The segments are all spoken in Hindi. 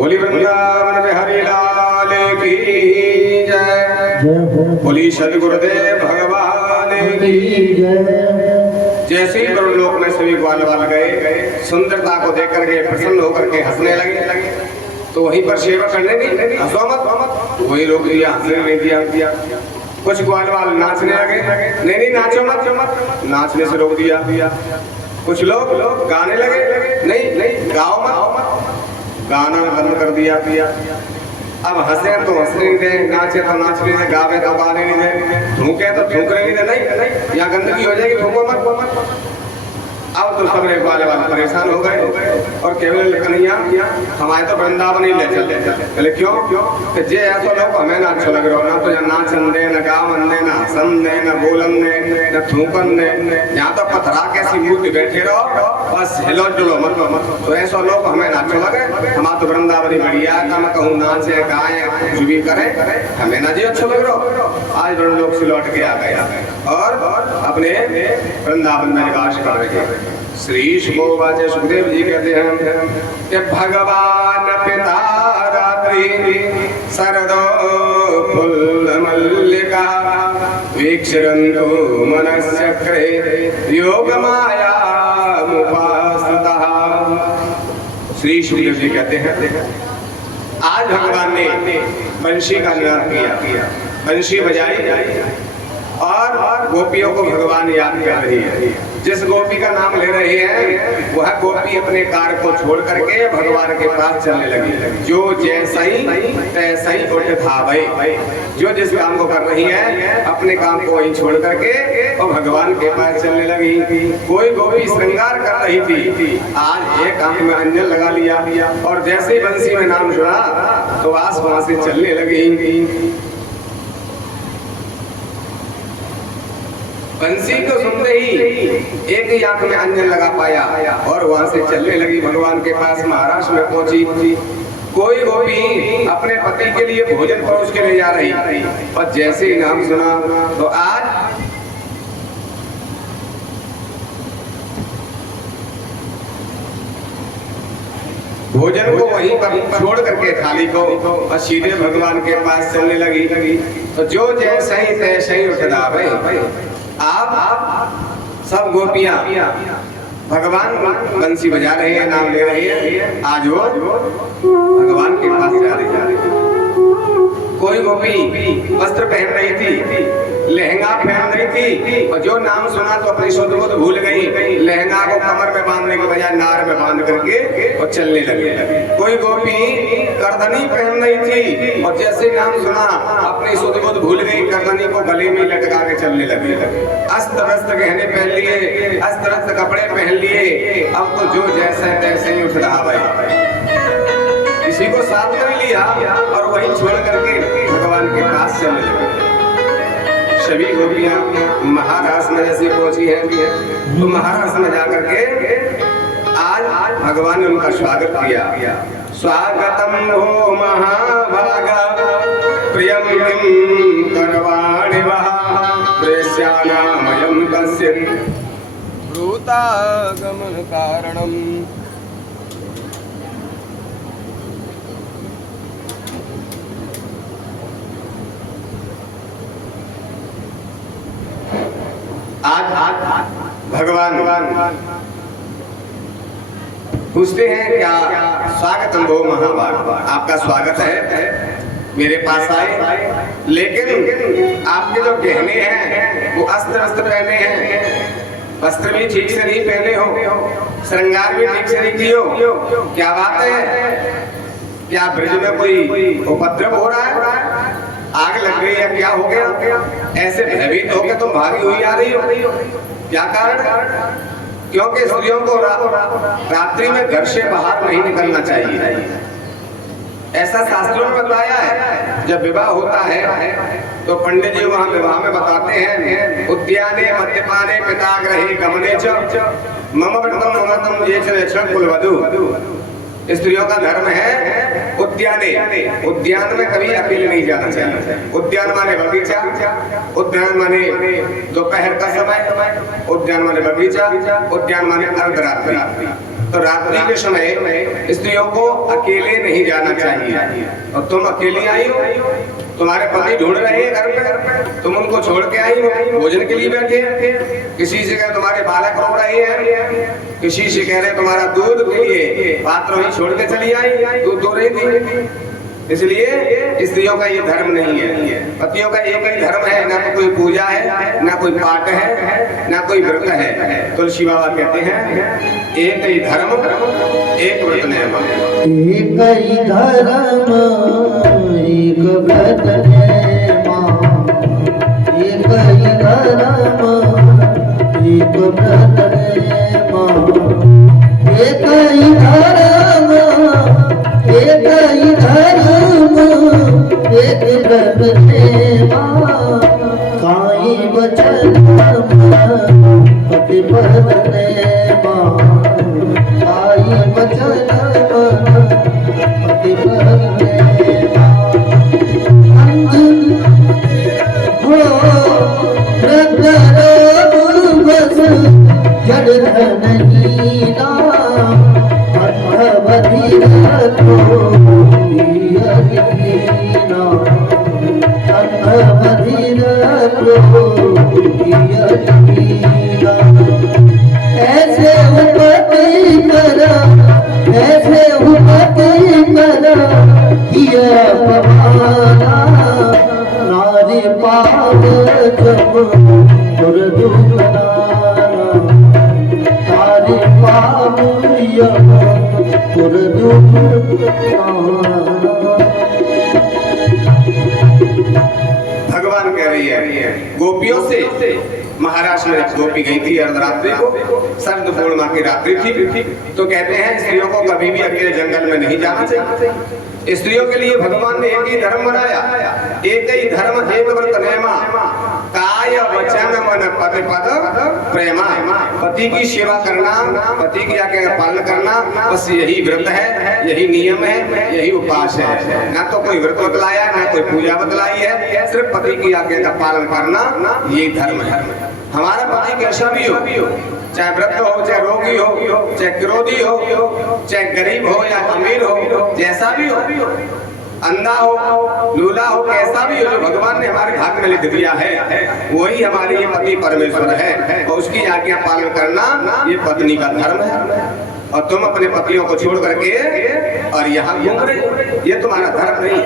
बोली वृंदावन बिहारी लाल की जय। बोली सदगुरुदेव भगवान की जय। जैसे ही लोक में सभी ग्वाल वाल गए, सुंदरता को देख करके प्रसन्न होकर के हंसने लगे, तो वहीं पर सेवा करने दी, हंसो मत, वही रोक दिया, हंसने नहीं दिया। कुछ ग्वाल वाल नाचने लगे, नहीं नाचो मत, नाचने से रोक दिया। कुछ लोग गाने लगे, नहीं गाओ मत, गाना बंद कर दिया। अब हंसे तो हंसने नहीं दे, नाचे तो नाचने दे, गावे तो गाने नहीं दे, थूके तो थूकने नहीं दे, नहीं यहाँ गंदगी हो जाएगी, थूको मत। अब तो सब वाले परेशान हो गए और केवल कन्हैया हमारे तो वृंदावन ही ले चले। बोले क्यों कि जे ऐसा लोग हमें ना अच्छा लग रहा, ना तो यहाँ नाचन दे, न गावन दे, न हसन दे, न बोलन दे, न थूकन दे, यहाँ तो पथरा कैसी मूर्ति बैठे रहो, बस हिलो जुलो मत। तो ऐसा लोग हमें ना अच्छा लगे, हमारा तो वृंदावन ही बढ़िया, ना मैं कहूँ नाचे गाए कुछ भी करे, हमें ना जी अच्छा लग रहा। आज वृंद लोग से लौट के आ गए और अपने वृंदावन में निवास कर रहे हैं। श्री शुभोवाच सुखदेव जी कहते हैं कि भगवान पिता रात्रि सरदो फुल्ल मल्लिका वीक्षरन्तु मनश्चक्रे योग माया मुपास्ततः। श्री शुभदेव जी कहते हैं आज भगवान ने बंशी का नाद किया, बंशी बजाई और गोपियों को भगवान याद कर रही है। जिस गोपी का नाम ले रहे हैं वह गोपी अपने कार्य को छोड़ करके भगवान के पास चलने लगी। जो जैसा ही तैसा ही उठ धावे, जो जिस काम को कर रही है अपने काम को वहीं छोड़ करके और भगवान के पास चलने लगी। कोई गोपी श्रृंगार कर रही थी, आज एक आंख में अंजन लगा लिया और जैसे ही बंसी में नाम सुना तो आस वहां से चलने लगी। बंसी को सुनते ही एक ही आंख में अंजन लगा पाया और वहां से चलने लगी, भगवान के पास महाराष्ट्र में पहुंची। कोई गोपी अपने पति के लिए भोजन परोस के ले जा रही और जैसे ही नाम सुना तो आज भोजन को वहीं पर छोड़ करके थाली को और सीधे भगवान के पास चलने लगी। तो जो जैसा ही तैसा ही उठा भाई। आप सब गोपियां भगवान बंसी बजा रहे हैं, नाम ले रही है, आज वो भगवान के पास जा रही है। कोई गोपी वस्त्र पहन रही थी, लहंगा पहन रही थी और जो नाम सुना तो अपनी शुद्ध को भूल गई, लहंगा को कमर में बांधने के बजाय नार में बांध करके और चलने लगे। कोई गोपी करधनी पहन रही थी और जैसे नाम सुना अपनी शुद्ध को भूल गई, करधनी को गले में लटका के चलने लगे। अस्त व्यस्त गहने पहन लिए, अस्त व्यस्त कपड़े पहन लिए, अब तो जो जैसे तैसे ही उठ रहा भाई। किसी को साथ कर लिया और वही छोड़ करके भगवान के पास चलने लगे। सभी गोपियां महाराष्ट्र में जैसे पहुंची है तो महाराष्ट्र में जाकर के आज भगवान ने उनका स्वागत किया। स्वागतम हो महाभागा प्रियम करवाणि वः प्रेष्यानामयं तस्य भूतागमन कारणम। आज भगवान पूछते हैं क्या स्वागतम भो महाभाग, आपका स्वागत है, मेरे पास आए, लेकिन आपके जो गहने हैं वो अस्त्र वस्त्र पहने हैं, वस्त्र भी ठीक से नहीं पहने हो, श्रृंगार भी ठीक से नहीं किए हो, क्या बात है? क्या ब्रज में कोई उपद्रव हो रहा है? आग लग गई है, क्या हो गया? ऐसे भयभीत होकर तुम भागी हुई आ रही हो, क्या कारण? क्योंकि स्त्रियों को रात्रि में घर से बाहर नहीं निकलना चाहिए, ऐसा शास्त्रों में बताया है। जब विवाह होता है तो पंडित जी वहाँ विवाह में बताते हैं उद्याने मद्यपाने पिताग्रहे गमने च मम व्रतम ममतम ये च कुलवधू। स्त्रियों का धर्म है उद्याने, उद्यान में कभी अकेले नहीं जाना चाहिए। उद्यान माने बगीचा, उद्यान माने दोपहर का समय, उद्यान माने बगीचा, उद्यान माने अर्धरात्रि। तो रात्रि के समय स्त्रियों को अकेले नहीं जाना चाहिए। और तुम अकेली आई हो, तुम्हारे पति ढूंढ रहे हैं घर पे, तुम उनको छोड़ के आई हो, भोजन के लिए बैठे हैं। किसी से कह तुम्हारे बालक रो रहे हैं, किसी से कह रहे तुम्हारा दूध के लिए पात्र ही छोड़ के चली आई, दूध दो रही थी। इसलिए स्त्रियों का ये धर्म नहीं है। पतियों का एक ही धर्म है, ना तो कोई पूजा है, ना कोई पाठ है, ना कोई व्रत है। तुलसी बाबा कहते हैं एक ही धर्म एक व्रत नेम। एक ही धर्म एक व्रत नेम, एक ही धर्म एक व्रत नेम, एक ही धर्म एक ही धर्म एक व्रत नेम। काई वचन पति पद नेम, काई वचन पति पद नेम। हो रतन बस जड़ धनहीना, अठवधि रखो यदीना, अठवधि रखो यदीना। ऐसे उपति करा, ऐसे उपति करा किया पवाना, नारी पाव जब पुर दुखना, नारी पाव यम पुर दुखना। भगवान कह रही है गोपियों से, महाराष्ट्र में एक गोपी गई थी अर्धरात्रि को, शरद पूर्णिमा की रात्रि थी, तो कहते हैं स्त्रियों को कभी भी अकेले जंगल में नहीं जाना चाहिए। स्त्रियों के लिए भगवान ने एक ही धर्म बनाया, एक ही धर्म एक व्रत नेमा, काय वचन मन पति पद प्रेमा। पति की सेवा करना, पति की आज्ञा का पालन करना, बस यही व्रत है, यही नियम है, यही उपास है। ना तो कोई व्रत बतलाया, ना कोई पूजा बतलाई है, सिर्फ पति की आज्ञा का पालन करना यही धर्म है। हमारा पति कैसा भी हो, चाहे वृद्ध हो, चाहे रोगी हो, चाहे क्रोधी हो, चाहे गरीब हो या अमीर हो, जैसा भी हो, अंधा हो, लूला हो, कैसा भी हो, जो भगवान ने हमारे भाग्य में लिख दिया है वही हमारे ये पति परमेश्वर है। और उसकी आज्ञा पालन करना ये पत्नी का धर्म है। और तुम अपने पतियों को छोड़ करके और यहाँ घूम रहे, ये तुम्हारा धर्म नहीं,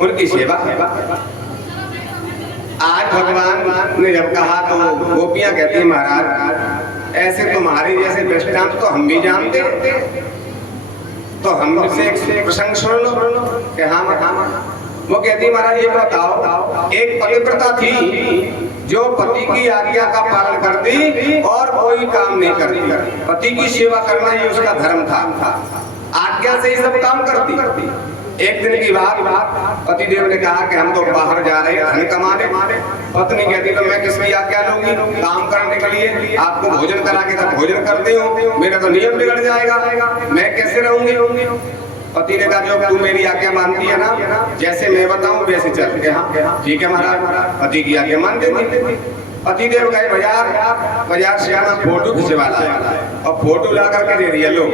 उनकी सेवा है। आज भगवान ने जब कहा तो गोपियां कहती हैं महाराज ऐसे तुम्हारे जैसे दृष्टांत तो हम भी जानते, तो हमसे एक प्रसंग सुन लो कि हाँ। वो कहती महाराज ये बताओ, एक पतिव्रता थी जो पति की आज्ञा का पालन करती और कोई काम नहीं करती। पति की सेवा करना ये उसका धर्म था, आज्ञा से ही सब काम करती। एक दिन की बात, पतिदेव ने कहा कि हम तो बाहर जा रहे हैं धन कमाने। पत्नी कहती तो मैं किसकी आज्ञा लूंगी काम करने के लिए, आपको भोजन करा के तब भोजन करती हूँ, मेरा तो नियम बिगड़ जाएगा, मैं कैसे रहूंगी। पति ने कहा जो तू मेरी आज्ञा मानती है ना, जैसे मैं बताऊं वैसे चल के। हाँ ठीक है महाराज, पति की आज्ञा मान देती। पतिदेव गए बाजार से आना फोटो खिंचवा लाया और फोटो ला करके दे दिया, लो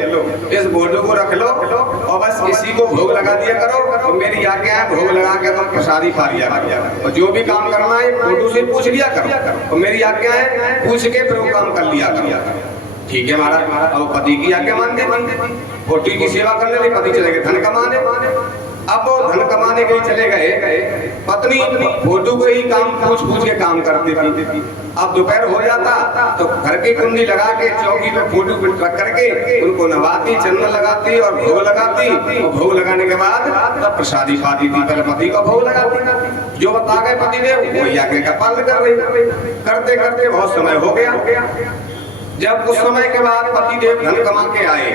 इस फोटो को रख लो और बस इसी को भोग लगा दिया करो, और मेरी आज्ञा है भोग लगा के तुम प्रसादी खा लिया करो, और जो भी काम करना है फोटो से पूछ लिया करो, और मेरी आज्ञा है पूछ के फिर वो काम कर लिया करो। ठीक है महाराज। अब पति की आज्ञा मानते, फोटो की सेवा करने लगे, पति चले गए धन कमाने। अब वो धन कमाने के लिए चले गए, पत्नी फोटो को ही काम पूछ के काम करती थी। अब दोपहर हो जाता तो घर की कुंडी लगा के चौकी पे फोटो रख करके उनको नवाती, चंदन लगाती और भोग लगाती, और भोग लगाने के बाद तब प्रसादी खाती थी। पहले पति का भोग लगाती, जो बता गए पति देव वही आज्ञा का पालन कर रही। करते करते बहुत समय हो गया। जब कुछ समय के बाद पति देव धन कमा के आए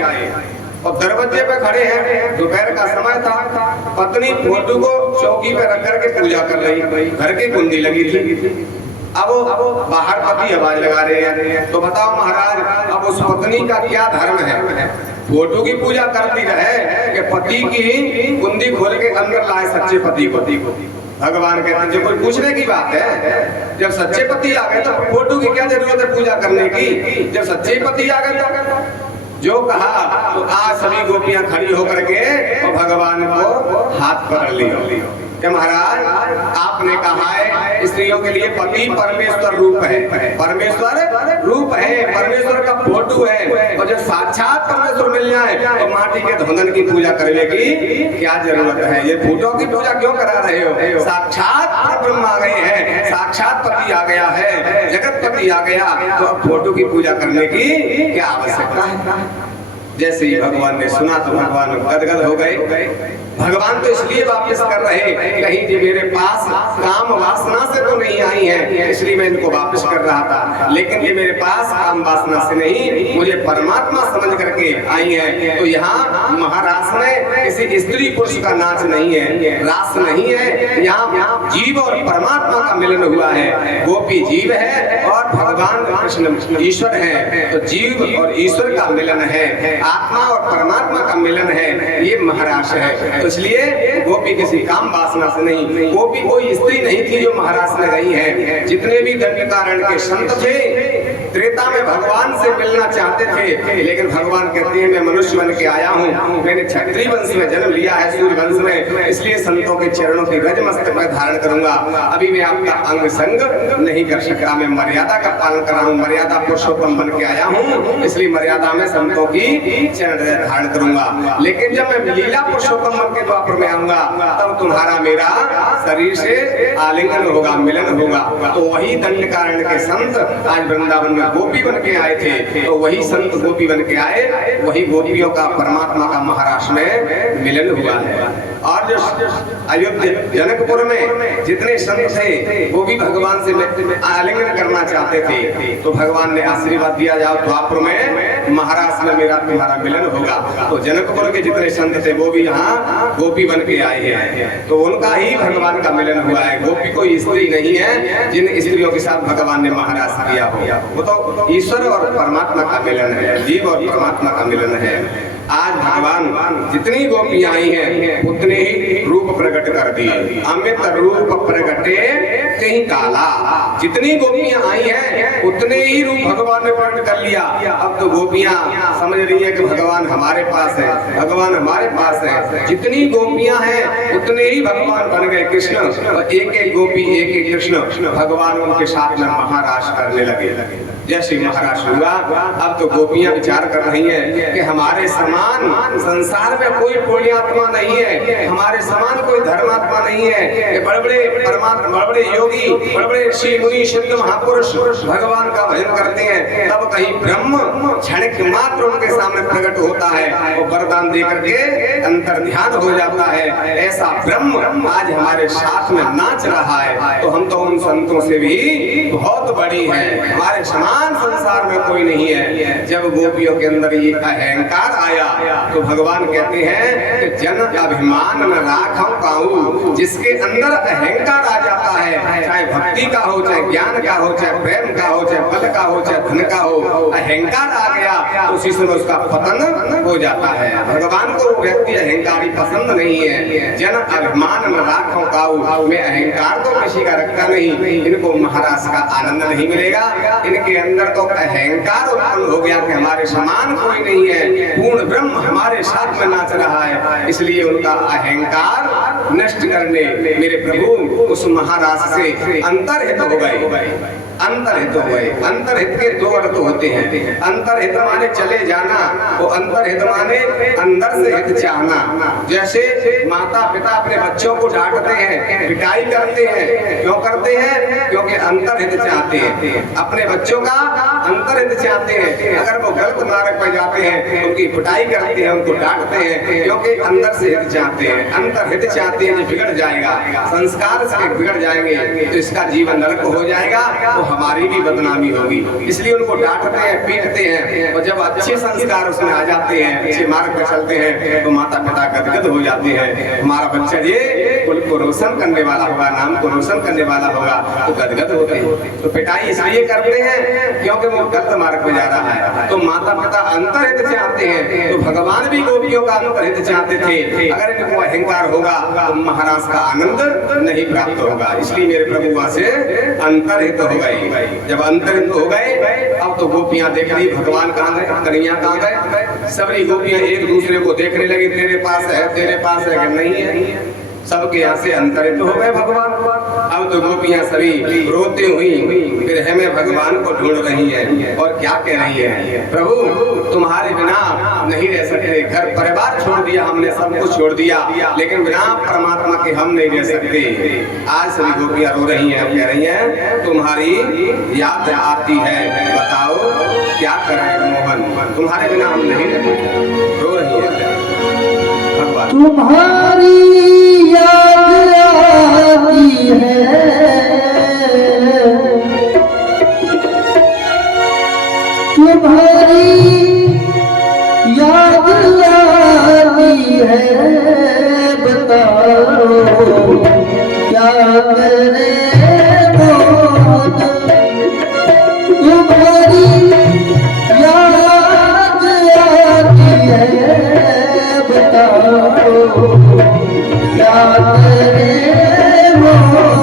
और दरवाजे पे खड़े हैं, दोपहर का समय था, पत्नी फोटो को चौकी पे रख करके पूजा कर रही, घर की कुंडी लगी थी। अब बाहर पति आवाज लगा रहे हैं, तो बताओ महाराज अब उस पत्नी का क्या धर्म है? फोटो की पूजा करती रहे कि पति की कुंडी खोल के अंदर लाए सच्चे पति को। भगवान कहते हैं जो कोई पूछने की बात है, जब सच्चे पति आ गए तो फोटो की क्या जरूरत है पूजा करने की? जब सच्चे पति आ गए तो जो कहा तो आज सभी गोपियां खड़ी होकर के और भगवान को हाथ पकड़ लियो कि महाराज आपने कहा है स्त्रियों के लिए पति परमेश्वर रूप है, परमेश्वर रूप है, परमेश्वर का फोटो है, और जब साक्षात परमेश्वर मिल जाए तो माटी के धोंधन की पूजा करने की क्या जरूरत है? ये फोटो की पूजा क्यों करा रहे हो? साक्षात ब्रह्म आ गए हैं, साक्षात पति आ गया है, जगत पति आ गया, तो अब फोटो की पूजा करने की क्या आवश्यकता है? जैसे ही भगवान ने सुना तो भगवान गदगद हो गए। भगवान तो इसलिए वापस कर रहे कहीं जी मेरे पास काम वासना से तो नहीं आई है, इसलिए मैं इनको वापस कर रहा था, लेकिन ये मेरे पास काम वासना से नहीं, मुझे परमात्मा समझ करके आई है। तो यहाँ महारास में किसी स्त्री पुरुष का नाच नहीं है, रास नहीं है, यहाँ जीव और परमात्मा का मिलन हुआ है। गोपी जीव है और भगवान कृष्ण ईश्वर है, तो जीव और ईश्वर का मिलन है, आत्मा और परमात्मा का मिलन है, ये महारास है। तो इसलिए गोपी किसी काम वासना से नहीं, गोपी कोई स्त्री नहीं थी जो महाराज में गई है। जितने भी दंडकारण्य के संत थे त्रेता में भगवान से मिलना चाहते थे, लेकिन भगवान कहते हैं मैं मनुष्य बन के आया हूँ, मैंने क्षत्रिय वंश में जन्म लिया है, सूर्य वंश में, इसलिए संतों के चरणों की रज मस्तक में धारण करूंगा। अभी मैं आपका अंग संग नहीं कर सकता, मैं मर्यादा का पालन कर रहा हूँ, मर्यादा पुरुषोत्तम बन के आया हूँ, इसलिए मर्यादा में संतों की चरण धारण करूंगा। लेकिन जब मैं लीला पुरुषोत्तम बन के द्वापर में आऊंगा तब तुम्हारा मेरा शरीर से आलिंगन होगा, मिलन होगा। तो वही दंडकारण्य के संत आज वृंदावन में गोपी बन के आए थे, तो वही संत गोपी बन के आए, वही गोपियों का परमात्मा का महाराष्ट्र में मिलन हुआ है। और जो अयोध्या जनकपुर में जितने संत थे वो भी भगवान से आलिंगन करना चाहते थे, तो भगवान ने आशीर्वाद दिया जाओ द्वापर में महाराष्ट्र में मेरा तुम्हारा मिलन होगा। तो जनकपुर के जितने संत थे वो भी यहाँ गोपी बन के आए हैं, तो उनका ही भगवान का मिलन हुआ है। गोपी कोई स्त्री नहीं है जिन स्त्रियों के साथ भगवान ने महाराज किया हो, वो तो ईश्वर और परमात्मा का मिलन है, जीव और परमात्मा का मिलन है। आज भगवान जितनी गोपियां आई हैं उतने ही रूप प्रकट कर दिए, अमित रूप प्रकटे कहीं काला। जितनी गोपियां आई हैं उतने ही रूप भगवान ने प्रकट कर लिया। अब तो गोपियां समझ रही है कि भगवान हमारे पास है, भगवान हमारे पास है। जितनी गोपियां हैं उतने ही भगवान बन गए कृष्ण, और एक एक गोपी एक एक कृष्ण, भगवान उनके साथ में महाराज करने लगे। जैसे महाराज हुआ, अब तो गोपियां विचार कर रही हैं कि हमारे समान संसार में कोई पुण्यात्मा नहीं है, हमारे समान कोई धर्मात्मा नहीं है। बड़े बड़े परमात्मा, बड़े बड़े योगी, बड़े बड़े ऋषि मुनि सिद्ध महापुरुष भगवान का भजन करते हैं, तब कहीं ब्रह्म क्षणिक मात्र उनके सामने प्रकट होता है और वरदान दे करके अंतर ध्यान हो जाता है। ऐसा ब्रह्म आज हमारे साथ में नाच रहा है, तो हम तो उन संतों से भी बहुत बड़ी है, हमारे समान संसार में कोई नहीं है। जब गोपियों के अंदर ये अहंकार आया तो भगवान कहते हैं कि जन अभिमान न राखो काहू। जिसके अंदर अहंकार आ जाता है, चाहे भक्ति का हो, चाहे ज्ञान का हो, चाहे प्रेम का हो, चाहे बल का हो, चाहे धन का हो, अहंकार आ गया तो उसी समय उसका पतन हो जाता है। भगवान को व्यक्ति अहंकारी पसंद नहीं है। जन अभिमान न राखो काहू, मैं अहंकार तो किसी का रखता नहीं, इनको महाराज का आनंद नहीं मिलेगा। इनके अंदर तो अहंकार उत्पन्न हो गया कि हमारे समान कोई नहीं है, पूर्ण ब्रह्म हमारे साथ में नाच रहा है, इसलिए उनका अहंकार नष्ट करने मेरे प्रभु उस महाराज से अंतर्हित हो गए। अंतर्हित हो गए। अंतर्हित के दो अर्थ होते हैं। अंतर्हित माने चले जाना, वो अंतर्हित माने अंदर से हित चाहना। जैसे माता पिता अपने बच्चों को डांटते हैं, पिटाई करते हैं, क्यों करते हैं? क्योंकि अंतर्हित चाहते हैं, अपने बच्चों का अंतर्हित चाहते हैं। अगर वो गलत मार्ग पर जाते हैं उनकी पिटाई करते हैं, उनको डांटते हैं, क्योंकि अंदर से हित चाहते हैं। अंतर्हित चाहते हैं बिगड़ जाएगा, संस्कार से बिगड़ जाएंगे तो इसका जीवन नरक हो जाएगा, तो हमारी भी बदनामी होगी, इसलिए उनको डांटते हैं, पीटते हैं। और जब अच्छे संस्कार उसमें आ जाते हैं, अच्छे मार्ग पर चलते हैं, तो माता पिता गदगद हो जाते हैं। हमारा बच्चा ये कुल को रोशन करने वाला होगा, नाम को रोशन करने वाला होगा, तो गदगद होते हैं। तो पिटाई इसलिए करते हैं क्योंकि वो गलत मार्ग पे जा रहा है। तो माता पिता अंतर्हित चाहते हैं, तो भगवान भी गोपियों का अंतर्हित चाहते थे। अगर इनको अहंकार होगा तो महाराज का आनंद नहीं प्राप्त होगा, इसलिए मेरे प्रभु वहां से अंतर्हित हो गए। जब अंतरित हो गए अब तो गोपियां देख रही भगवान कहाँ गए, कन्हैया कहाँ गए। सभी गोपियां एक दूसरे को देखने लगी, तेरे पास है कि नहीं है। सबके यहाँ से अंतरित हो गए भगवान। अब तो गोपियां सभी रोती हुई फिर हमें भगवान को ढूंढ रही हैं और क्या कह रही है, प्रभु तुम्हारे बिना नहीं रह सकते, घर परिवार छोड़ दिया हमने, सब कुछ छोड़ दिया, लेकिन बिना परमात्मा के हम नहीं रह सकते। आज सभी गोपियां रो रही हैं, कह रही हैं तुम्हारी याद आती है, बताओ क्या कराए मोहन, तुम्हारे बिना हम नहीं रह सकते। रो रही है भगवान। तुम्हारी याद आती है, तुम्हारी याद आती है, बताओ क्या करे मोहन। तुम्हारी याद आती है, बताओ क्या करे मोहन।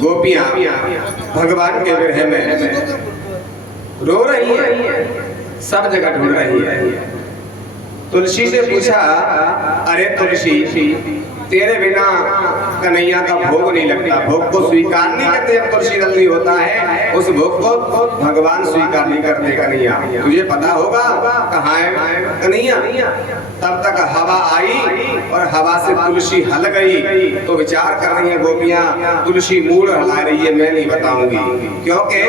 गोपियां भगवान के विरह में रो रही है, सब जगह ढूंढ रही है। तुलसी से पूछा, अरे तुलसी, तेरे बिना कन्हैया का भोग नहीं लगता, भोग को स्वीकार नहीं करते। जब तुलसी दल नहीं होता है उस भोग को भगवान स्वीकार नहीं करते। कन्हैया, तुझे पता होगा कहाँ है कन्हैया? तब तक हवा आई और हवा से तुलसी हल गई। तो विचार कर रही है गोपियां, तुलसी मूड हला रही है, मैं नहीं बताऊंगी, क्योंकि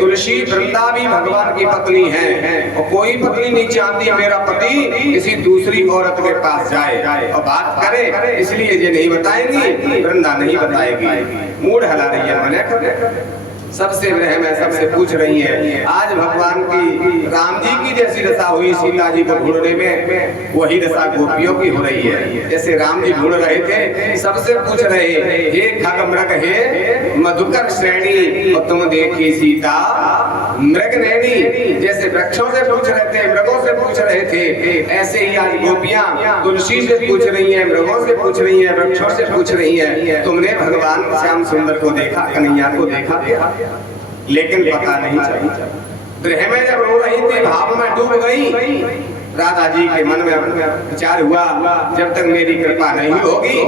तुलसी वृंदा भी भगवान की पत्नी है और कोई पत्नी नहीं चाहती मेरा पति किसी दूसरी औरत के पास जाए और बात करे, इसलिए ये नहीं बताएंगी, वृंदा नहीं बताएगी। मूड हला रही है मैंने, सबसे रहम है, सबसे पूछ रही है। आज भगवान की राम जी की जैसी दशा हुई सीता जी को ढूंढने में, वही दशा गोपियों की हो रही है। जैसे राम जी ढूंढ रहे थे, सबसे पूछ रहे, हे खग मृग हे मधुकर श्रेणी, और तुम देखी सीता मृग नैनी। जैसे वृक्षों से पूछ रहे थे, मृगों से पूछ रहे थे, ऐसे ही आज गोपियां तुलसी से पूछ रही है, मृगों से पूछ रही है, वृक्षों से पूछ रही है, तुमने भगवान श्याम सुंदर को देखा, कन्हैया को देखा? लेकिन पता नहीं चला। गृह में जब रो रही थी, भाव में डूब गई, राधा जी के मन में विचार हुआ, जब तक मेरी कृपा नहीं होगी,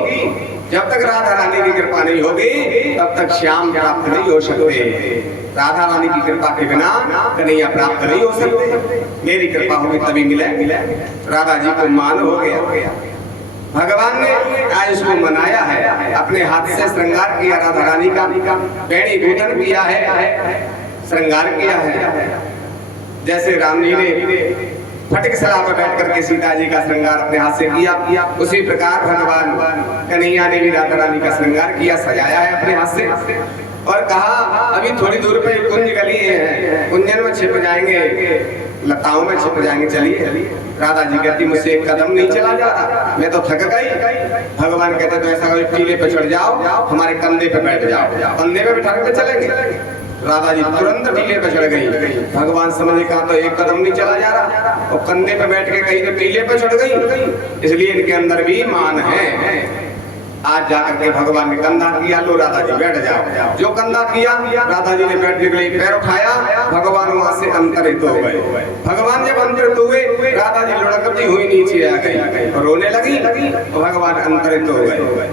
जब तक राधा रानी की कृपा नहीं होगी, तब तक श्याम प्राप्त नहीं हो सकते। राधा रानी की कृपा के बिना कन्हैया प्राप्त नहीं हो सकते। मेरी कृपा होगी तभी मिले। राधा जी को मान हो गया। भगवान ने आज इसको मनाया है, अपने हाथ से श्रृंगार किया, राधा रानी का बेड़ी पूजन किया है, श्रृंगार किया है। जैसे राम जी ने फटक सला पर बैठ करके सीता जी का श्रृंगार अपने हाथ से किया, उसी प्रकार भगवान कन्हैया ने भी राधा रानी का श्रृंगार किया, सजाया है अपने हाथ से, और कहा अभी थोड़ी दूर पे कुंज गली है, कुंजन में छिप जाएंगे, लताओं में छिप जाएंगे, चलिए। राधा जी कहती मुझसे एक कदम नहीं चला जा रहा, मैं तो थक गई। भगवान कहते तो ऐसा करो, टीले पे चढ़ जाओ, हमारे कंधे पे बैठ जाओ, कंधे पे बिठा के चलेंगे। राधा जी तुरंत टीले पे चढ़ गई। भगवान समझे कहा तो एक कदम नहीं चला जा रहा, और कंधे पे बैठ के कहीं तो टीले पे चढ़ गई, इसलिए इनके अंदर भी मान है। आज जाकर के भगवान ने कंधा किया, लो राधा जी बैठ जाओ। जो कंधा किया, राधा जी ने बैठने के लिए पैर उठाया, भगवान वहां से अंतरित हो गए। भगवान जब अंतरित हुए, राधा जी लुढ़कती हुई नीचे आ गई और रोने लगी, तो भगवान अंतरित हो गए।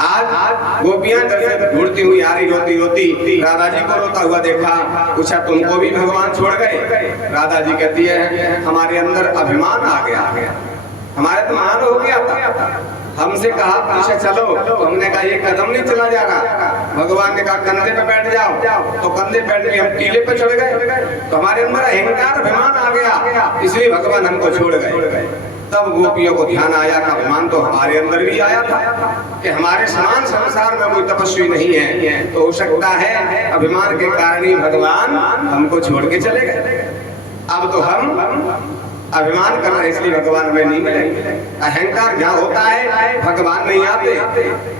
आज गोपियां दर्शन ढूंढती हुई आ रही, रोती रोती राधा जी को रोता हुआ देखा, पूछा तुमको भी भगवान छोड़ गए? राधा जी कहती है हमारे अंदर अभिमान आ गया, हमारे तो मान हो गया था। हमसे कहा पूछा चलो, तो हमने कहा ये कदम नहीं चला जा रहा। भगवान ने कहा कंधे पे बैठ जाओ, तो कंधे बैठ के हम टीले पे चढ़ गए, तो हमारे अंदर अहंकार अभिमान आ गया, इसलिए भगवान हमको छोड़ गए। तब गोपियों को ध्यान आया कि अभिमान तो हमारे अंदर भी आया था, कि हमारे समान संसार में कोई तपस्वी नहीं है, तो हो सकता है अभिमान के कारण ही भगवान हमको छोड़ के चले गए। अब तो हम अभिमान कर रहे, इसलिए भगवान में नहीं मिले। अहंकार जहाँ होता है भगवान नहीं आते।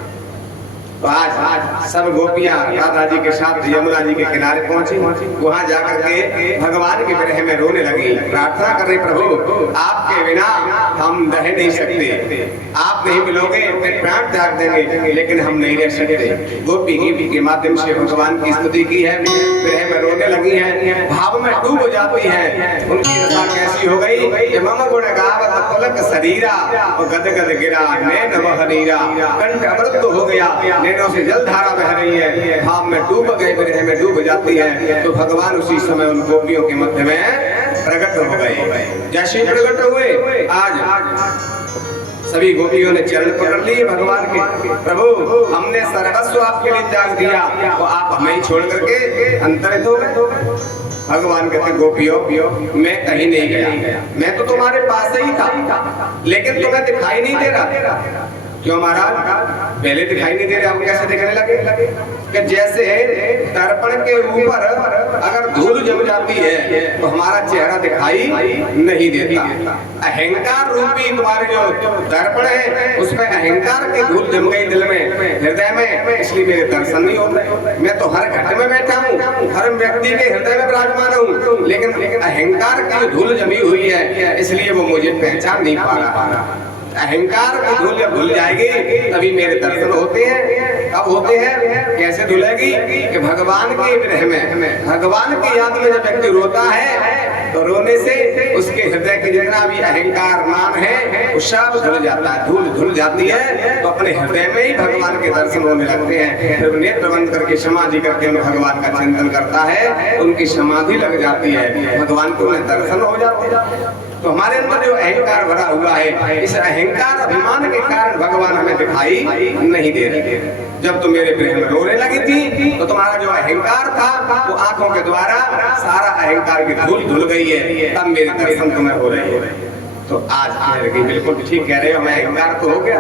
तो आज सब गोपियां राधा जी के साथ यमुना जी के किनारे पहुंची, वहां जाकर के भगवान के विरह में रोने लगी, प्रार्थना कर रही, प्रभु आपके बिना हम रह नहीं सकते, आप नहीं मिलोगे अपने प्राण त्याग देंगे, लेकिन हम नहीं रह सकते। गोपी गीत के माध्यम से भगवान की स्तुति की है, विरह में रोने लगी है, भाव में डूब जाती है। उनकी दशा कैसी हो गई, मम गुण गावत पुलक शरीरा और गद गद गिरा नैन वह नीरा, कंठ अमृत हो गया, नैनों से जल धारा बह रही है, भाव में डूब गए, विरह में डूब जाती है। तो भगवान उसी समय उन गोपियों के मध्य में प्रकट हो गए। जैसे प्रकट हुए, आज सभी गोपियों ने चरण पकड़ लिए भगवान के, प्रभु हमने सर्वस्व आपके लिए त्याग दिया, तो आप हमें छोड़ करके अंतरित हो गए। भगवान कहते गोपियों मैं कहीं नहीं गया, मैं तो तुम्हारे पास ही था, लेकिन तुम्हें दिखाई नहीं दे रहा। क्यों महाराज? पहले दिखाई नहीं दे रहे, अब कैसे दिखने लगे? कि जैसे दर्पण के ऊपर अगर धूल जम जाती है तो हमारा चेहरा दिखाई नहीं देता। अहंकार रूपी तुम्हारे जो दर्पण है उसमें अहंकार की धूल जम गई दिल में, हृदय में, इसलिए मेरे दर्शन नहीं होते। मैं तो हर घट में बैठा हूँ, हर व्यक्ति के हृदय में विराजमान हूँ, लेकिन अहंकार की धूल जमी हुई है, इसलिए वो मुझे पहचान नहीं पा रहा। अहंकार की धूल जब धुल जाएगी तभी मेरे दर्शन होते हैं। कब होते हैं? कैसे धुलेगी? कि भगवान के विरह में, भगवान की याद में जब व्यक्ति रोता है तो रोने से उसके हृदय के जितना भी अहंकार मान है वो सब धुल जाता है, धूल धुल जाती है। तो अपने हृदय में ही भगवान के दर्शन होने लगते हैं। फिर नेत्र बंद करके समाधि करके उन्हें भगवान का चिंतन करता है, उनकी समाधि लग जाती है, भगवान को उन्हें दर्शन हो जाते हैं। तो हमारे अंदर जो अहंकार भरा हुआ है, इस अहंकार अभिमान के कारण भगवान हमें दिखाई नहीं दे रहे। जब तुम मेरे प्रेम में रोने लगी थी तो तुम्हारा जो अहंकार था वो आंखों के द्वारा सारा अहंकार की धूल धुल गई है, तब मेरे दर्शन तुम्हें हो रहे हैं। तो आज बिल्कुल ठीक कह रहे हो, हमें अहंकार तो हो गया।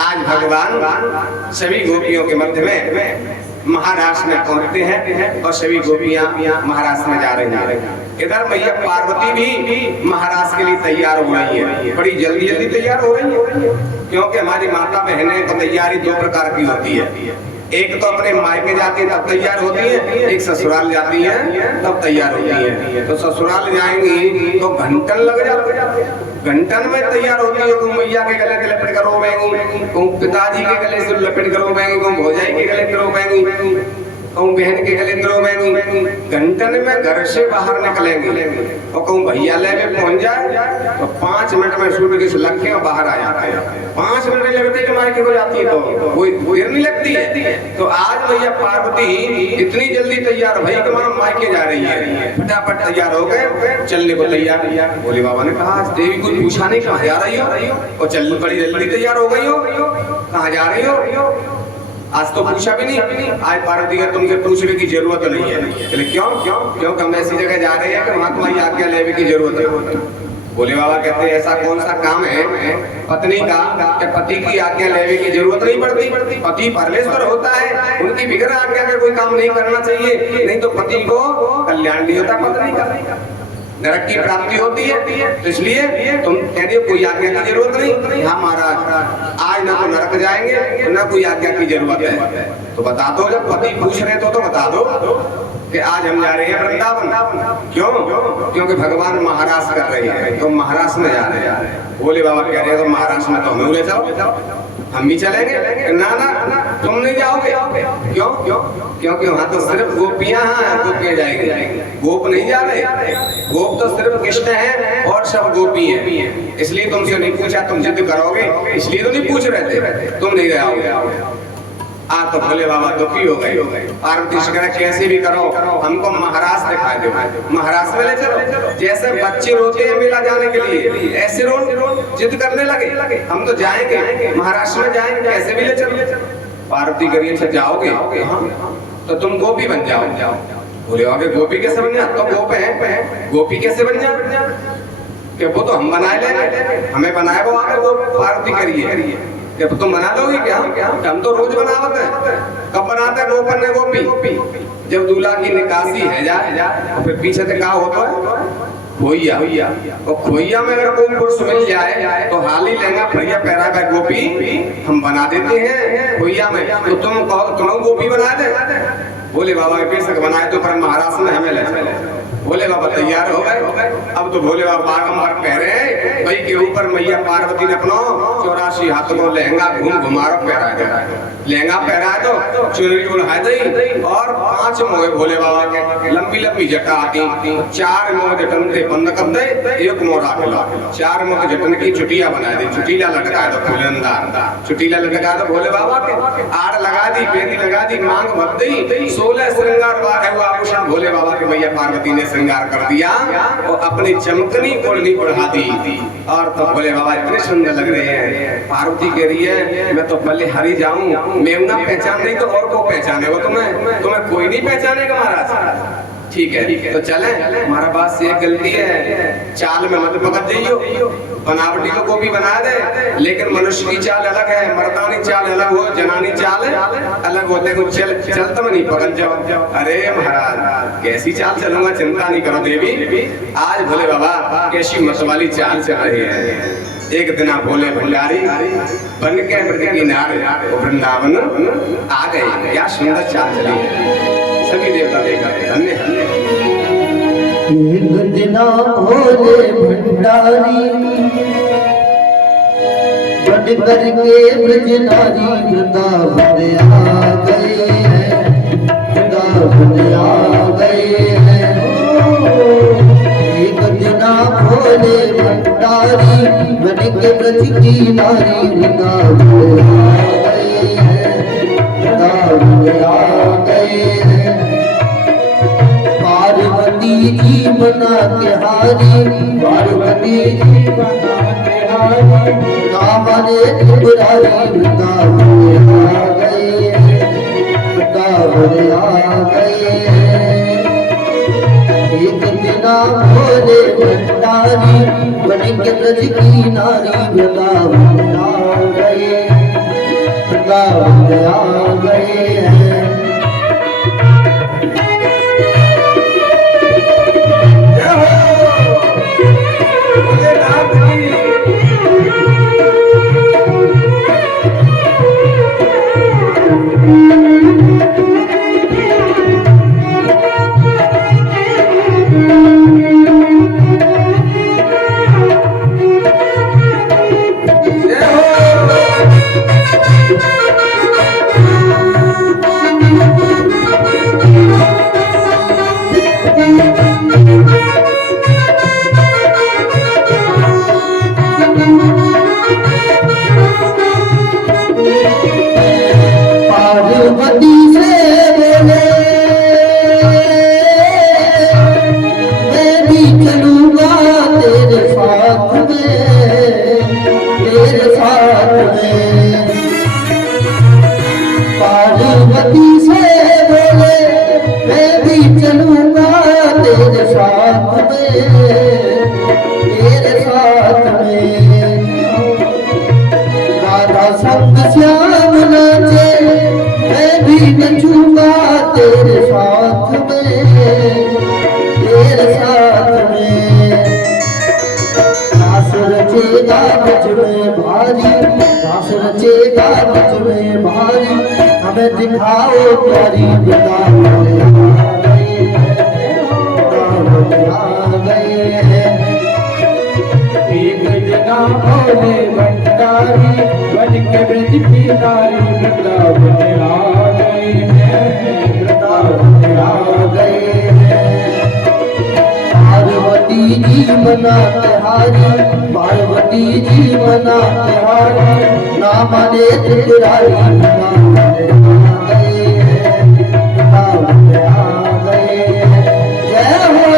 आज भगवान सभी गोपियों के मध्य में महाराष्ट्र में पहुंचते हैं और सभी गोपियां महाराष्ट्र में जा रही हैं। इधर मैया पार्वती भी महाराष्ट्र के लिए तैयार हो रही है, बड़ी जल्दी जल्दी तैयार हो रही है, क्योंकि हमारी माता बहनें तो तैयारी दो प्रकार की होती है। एक तो अपने मायके जाती है तब तैयार होती है, एक ससुराल जाती है तब तैयार होती है। तो ससुराल जाएंगी तो घंटन लग जाते हैं, घंटन में तैयार होती है। तुम मैया के गले से लपेट करो बेंगी, तुम पिताजी के गले से लपेट करो बेंगी, तुम भौजाई के गले करो बेंगी, कहूँ बहन के गले करोगे। घंटन में घर से बाहर निकलेंगे और कहूँ भैया ले में पहुंच जाए तो 5 मिनट में सूटकेस लग के बाहर आ जाता है। 5 मिनट लगते कि मायके को जाती है तो कोई देर नहीं लगती है। तो आज भैया पार्वती इतनी जल्दी तैयार भई कि मां मायके जा रही है, फटाफट तैयार हो गए, चलने को तैयार। भोले बाबा ने कहा देवी को पूछा नहीं कहाँ जा रही हो, और चल बड़ी जल्दी तैयार हो गई हो, कहाँ जा रही हो? आज तो पूछा भी नहीं। आज पार्वती का तुमसे पूछने की जरूरत नहीं है। क्यों? क्योंकि हम ऐसी जगह जा रहे हैं कि वहां तुम्हारी आज्ञा लेने की जरूरत है। भोले बाबा कहते हैं ऐसा कौन सा काम है पत्नी का कि पति की आज्ञा लेने की जरूरत नहीं पड़ती। पति परमेश्वर होता है, उनकी बिगड़ आज्ञा का कोई काम नहीं करना चाहिए, नहीं तो पति को कल्याण नहीं होता, पत्नी का नरक की प्राप्ति होती है। तो इसलिए तुम कह रही हो कोई आज्ञा की जरूरत नहीं। हाँ महाराज, आज ना तो नरक जाएंगे ना कोई आज्ञा की जरूरत है। तो बता दो, जब पति पूछ रहे तो बता दो कि आज हम जा रहे हैं वृंदावन। क्यों? क्योंकि भगवान महाराष्ट्र कर रहे हैं, तो महाराष्ट्र में जा रहे हैं। भोले बाबा कह रहे हैं तो महाराष्ट्र में तो हमें ले जाओ, हम भी चलेंगे। ना ना तुम नहीं जाओगे। क्यों? क्योंकि वहाँ तो सिर्फ गोपियां हैं, गोपियां जाएंगे, गोप नहीं जा रहे। गोप तो सिर्फ कृष्ण है और सब गोपी है। इसलिए तुमसे नहीं पूछा, तुम जिद करोगे इसलिए तो नहीं पूछ रहे थे, तुम नहीं जाओगे। तो भोले बाबा दुखी हो गए। पार्वती से कहा कैसे भी करो हमको महाराष्ट्र दिखा दो, महाराष्ट्र में ले चलो। जैसे बच्चे रोते हैं मेला जाने के लिए, ऐसे रोज जिद करने लगे, हम तो जाएंगे महाराष्ट्र में, जाएंगे कैसे भी ले चलो। पार्वती करिए अच्छा जाओगे तो तुम गोपी बन जाओ। बोले बाबा गोपी कैसे बन जा? तो गोप है, गोपी कैसे बन जा? कि वो तो हम बनाए ले, हमें बनाए वो आगे वो। पार्वती करिए जब तुम बना लोगे क्या? हम तो रोज बनावत है। कब बनाते हैं गोपन ने गोपी? जब दूल्हा की निकासी है जाए और फिर पीछे से क्या होता है? खोइया। और खोइया में अगर कोई पुरुष मिल जाए तो हाल ही लेंगा भैया पैरा का गोपी हम बना देते हैं खोइया में। तो तुम कहो तुम गोपी बना दे। बोले बाबा बेशक बनाए तो पर महाराष्ट्र में हमें ले। भोले बाबा तैयार हो गए। अब तो भोले बाबा बागंबर कह रहे हैं भाई के ऊपर मैया पार्वती ने अपना 84 हाथ को लहंगा घुमारो पहरा दे। लहंगा पहरा दो, चुनरी उड़ा दी और 5 मोहे भोले बाबा के लंबी लंबी जटा आती। 4 मोह जटन थे बंद कर दे, 1 मोह रख लो। 4 मोह जटन की चुटिया बना दी, चुटीला लटका दो, फुलंदार चुटीला लटका दो भोले बाबा के। आड़ लगा दी, बेदी लगा दी, मांग भर दी। 16 श्रृंगार वार हुआ आभूषण भोले बाबा के मैया पार्वती ने श्रृंगार कर दिया और अपनी चमकनी ओढ़नी बढ़ा दी। और तो भोले बाबा इतने सुंदर लग रहे हैं। पार्वती कह रही है मैं तो पहले हरी जाऊं, मैं ना पहचान नहीं तो और को पहचाने वो तुम्हें कोई नहीं पहचानेगा महाराज। ठीक है तो चले। हमारा बात से एक गलती है, चाल में मत पकड़ जाइयो। बनावटी को भी बना दे, लेकिन मनुष्य की चाल अलग है, मर्दानी चाल अलग हो, जनानी चाल अलग होते हैं। चलता में नहीं पकड़ जाओ। अरे महाराज कैसी चाल चलूंगा, चिंता नहीं करो देवी। आज भोले बाबा कैसी मतवाली चाल चल रही है। एक दिन भोले भंडारी बन के ब्रज किनारे वृंदावन आ गए। क्या सुंदर चाल चली, सभी देवता देखा धन्य धन्य। एक दिना भोले भंडारी बन करके ब्रज नारी वृंदावन आ गए हैं, वृंदावन आ गए हैं। भोले भंडारी बन के ब्रज की नारी वृंदावन आ गए हैं, वृंदावन आ गए हैं। पार्वती जी बना के हारी, पार्वती जी बना के हारी, नामने त्रिपुरारी वृंदावन आ गए हैं, वृंदावन आ गए हैं। एक दिना भोले भंडारी बन के ब्रज की नारी वृंदावन आ गए, वृंदावन आ गए हैं। पार्वती से बोले मैं भी चलूंगा तेरे साथ में, तेरे साथ में। पार्वती से बोले मैं भी चलूंगा तेरे साथ में, तेरे साथ में। राधा संग श्याम नाचे मैं भी नचूंगा तेरे साथ में, तेरे साथ में। दास रचेगा मुझ में भारी, दास रचेगा मुझ में भारी, हमें दिखाओ प्यारी वृंदावन आ गए हैं, वृंदावन आ गए हैं। एक जना भोले भंडारी बन के ब्रज की नारी वृंदावन आ गए हैं, वृंदावन आ गए हैं। पार्वती जी मना के हारी, पार्वती जी मना के हारी, ना माने त्रिपुरारी वृंदावन आ गए हैं, वृंदावन आ गए हैं। जय हो।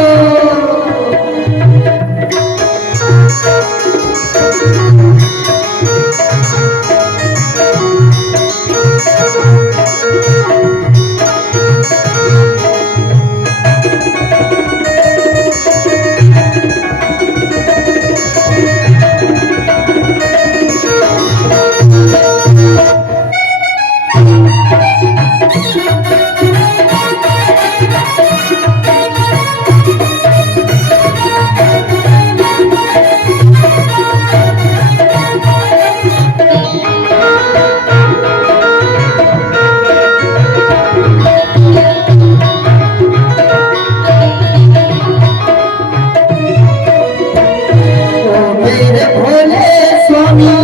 मेरे भोले स्वामी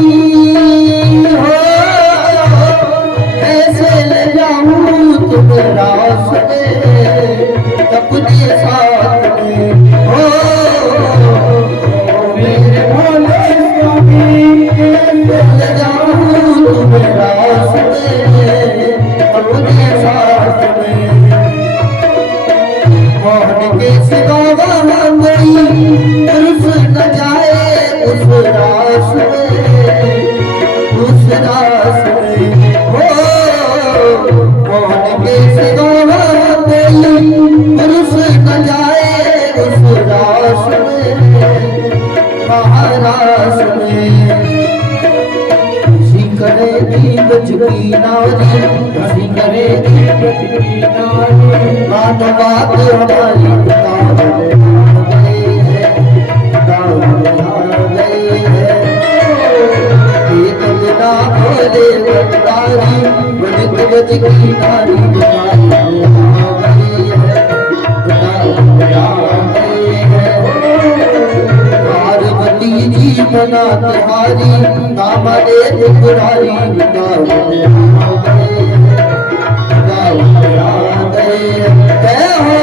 हो, कैसे ले जाऊं तुम्हें रास में, अपने साथ में हो। मेरे भोले स्वामी कैसे ले जाऊं तुम्हें रास में, अपने साथ में। मोहन के सिवा वहाँ कोई पुरुष न जाए उस रास में, उस रास में हो। मोहन के सिवा वहाँ कोई पुरुष न जाए उस रास में, महारास में। करेगी ब्रज की नारी, हंसी करेगी ब्रज की नारी, बात बात हमारी वृंदावन आ गए हैं, वृंदावन आ गए हैं। एक दिना भोले भंडारी बन के ब्रज की नारी वृंदावन आ गए हैं, वृंदावन आ गए हैं। पार्वती जी मना तिहारी, नाम ले त्रिपुरारी वृंदावन आ गए हैं, वृंदावन आ गए हैं। जय हो।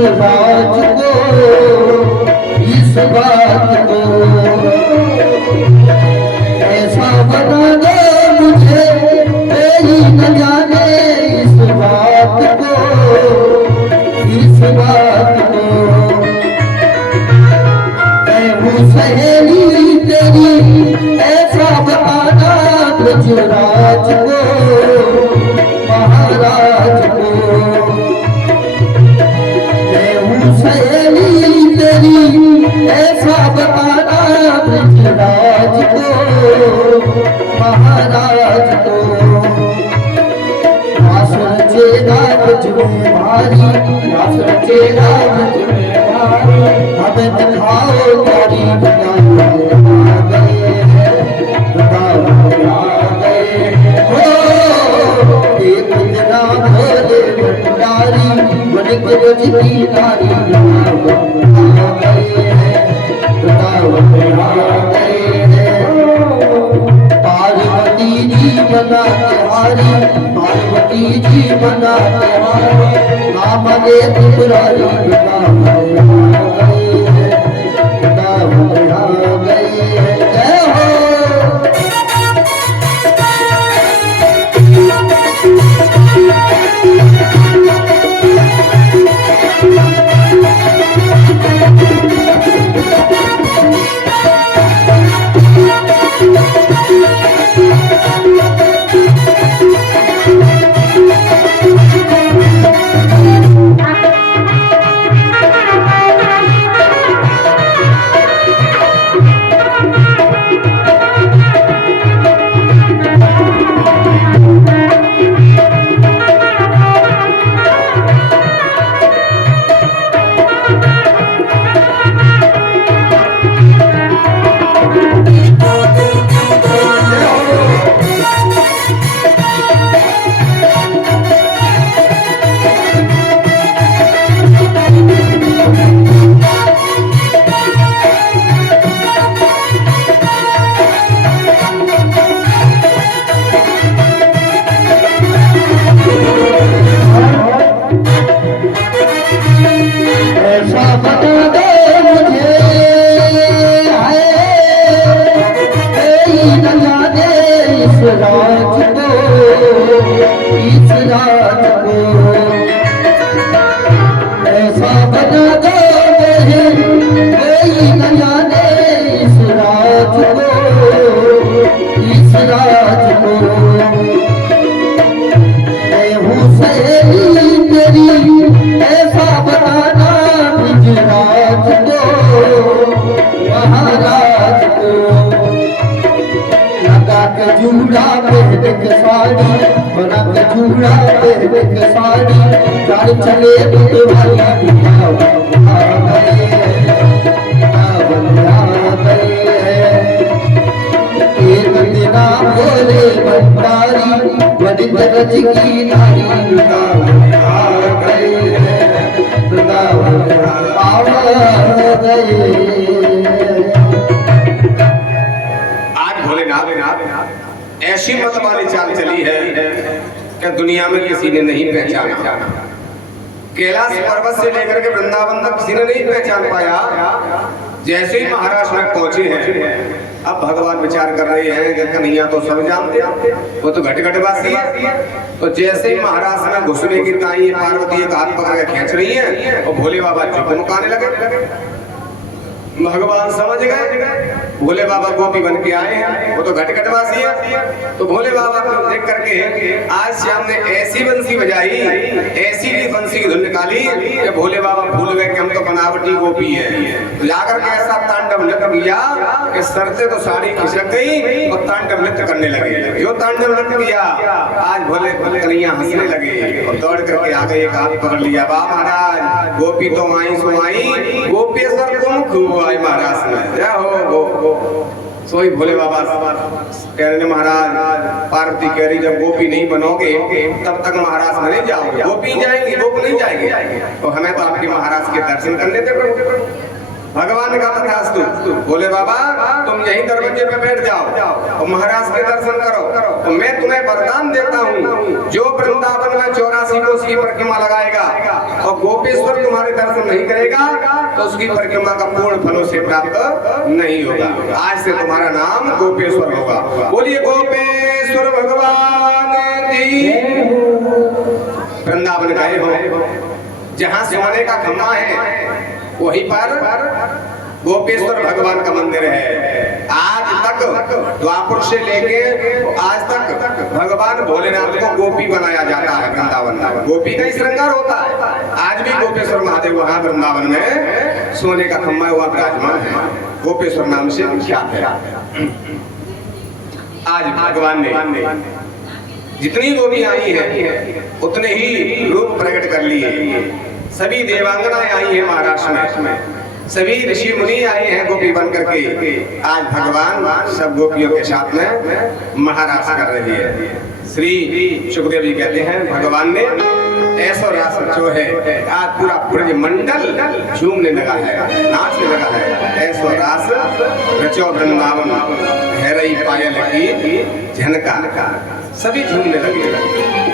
राज को, इस बात को ऐसा बना दे मुझे, तेरी न जाने इस बात को, इस बात को। मैं हूँ सहेली तेरी, ऐसा बताना ब्रजराज को, महाराज को। मैं हूँ सहेली तेरी, ऐसा बताना ब्रजराज को, महाराज को। रास रचेगा ब्रज में भारी, रास रचेगा ब्रज में भारी, हमें दिखाओ प्यारी वृंदावन आ गए हैं, वृंदावन आ गए हैं। हो एक जना भोले भंडारी, बन के ब्रज की नारी, वृंदावन आ गए हैं, वृंदावन आ गए हैं। पार्वती जी बना तिहारी, पार्वती जी बना तिहारी, नाम ले त्रिपुरारी, वृंदावन आ गए हैं, वृंदावन आ गए हैं। जय हो। ऐसा बता दे मुझे, न जाने इस राज को, इस राज को। ऐसा बता दे मुझे, न जाने इस राज को, इस राज को। मैं हूँ सहेली तेरी, ऐसा बताना ब्रजराज को, महाराज को। लगा के जूड़ा पहन के साड़ी, बना के जूड़ा पहन के साड़ी, चाल चले बुधवारी, वृंदावन आ गए हैं, वृंदावन आ गए हैं। एक दिना भोले भंडारी, बड़ी ब्रज की नारी, वृंदावन आ गए हैं, वृंदावन आ गए। आज भोलेनाथ ऐसी मत वाली चाल चली है कि दुनिया में किसी ने नहीं पहचाना। कैलाश पर्वत से लेकर के वृंदावन तक किसी ने नहीं पहचान पाया। जैसे ही महाराष्ट्र में पहुंचे हैं, अब भगवान विचार कर रहे हैं कि कन्हैया तो सब जानते हैं, वो तो घट घटवासी है। तो जैसे ही महाराष्ट्र में घुसने की ताई पार्वती एक हाथ पकड़ के खींच रही है और भोले बाबा झुकमुकाने लगे। भगवान समझ गए भोले बाबा गोपी बन के आए हैं, वो तो घट घटवासी है। तो भोले बाबा को देख करके आज श्याम ने ऐसी बंसी बजाई, ऐसी भी बंसी की धुन निकाली कि भोले बाबा भूल गए कि हम तो बनावटी गोपी है। तो जाकर के ऐसा तांडव नृत्य किया कि सर से तो साड़ी खिसक गई और तांडव नृत्य करने लगे। जो तांडव नृत्य किया आज भोले कन्हैया हंसने लगे और दौड़ करके आ गए, एक हाथ पकड़ लिया। बा महाराज गोपी तो आई सो आई, गोपेश्वर तुम खूब आई महाराज में, जय हो। सोई भोले बाबा कह रहे महाराज, पार्वती कह रही जब गोपी नहीं बनोगे तब तक महाराज में नहीं जाओगे। गोपी जाएंगे, गोप नहीं जाएंगे। तो हमें तो आपके महाराज के दर्शन करने थे प्रभु। भगवान का तथास्तु। बोले बाबा तुम यहीं दरवाजे पे बैठ जाओ और महाराज के दर्शन करो, तो मैं तुम्हें वरदान देता हूँ जो वृंदावन में 84 कोस की परिक्रमा लगाएगा और गोपेश्वर तुम्हारे दर्शन नहीं करेगा तो उसकी परिक्रमा का पूर्ण फलों से प्राप्त नहीं होगा। आज से तुम्हारा नाम गोपेश्वर होगा। बोलिए गोपेश्वर भगवान की। वृंदावन गए हो, जहाँ सोने का खम्मा है वहीं पर गोपेश्वर भगवान का मंदिर है। आज तक द्वापर से लेके आज तक भगवान भोलेनाथ को गोपी बनाया जाता है। वृंदावन में गोपी का ही श्रृंगार होता है। आज भी गोपेश्वर महादेव वहाँ वृंदावन में सोने का खम्मा हुआ विराजमान है, गोपेश्वर नाम से विख्यात है। आज भगवान ने जितनी गोपी आई है उतने ही रूप प्रकट कर लिए। सभी देवांगनाएं आई हैं महाराष्ट्र में, सभी ऋषि मुनि आए हैं गोपी बन करके। आज भगवान सब गोपियों के साथ में महाराज कर रही है। श्री सुखदेव जी कहते हैं भगवान ने ऐसा रास जो है आज पूरा ब्रज मंडल झूमने लगा है, नाचने लगा है। ऐसा रास रचो वृंदावन है रही पायल की झनका, सभी झूमने लगे,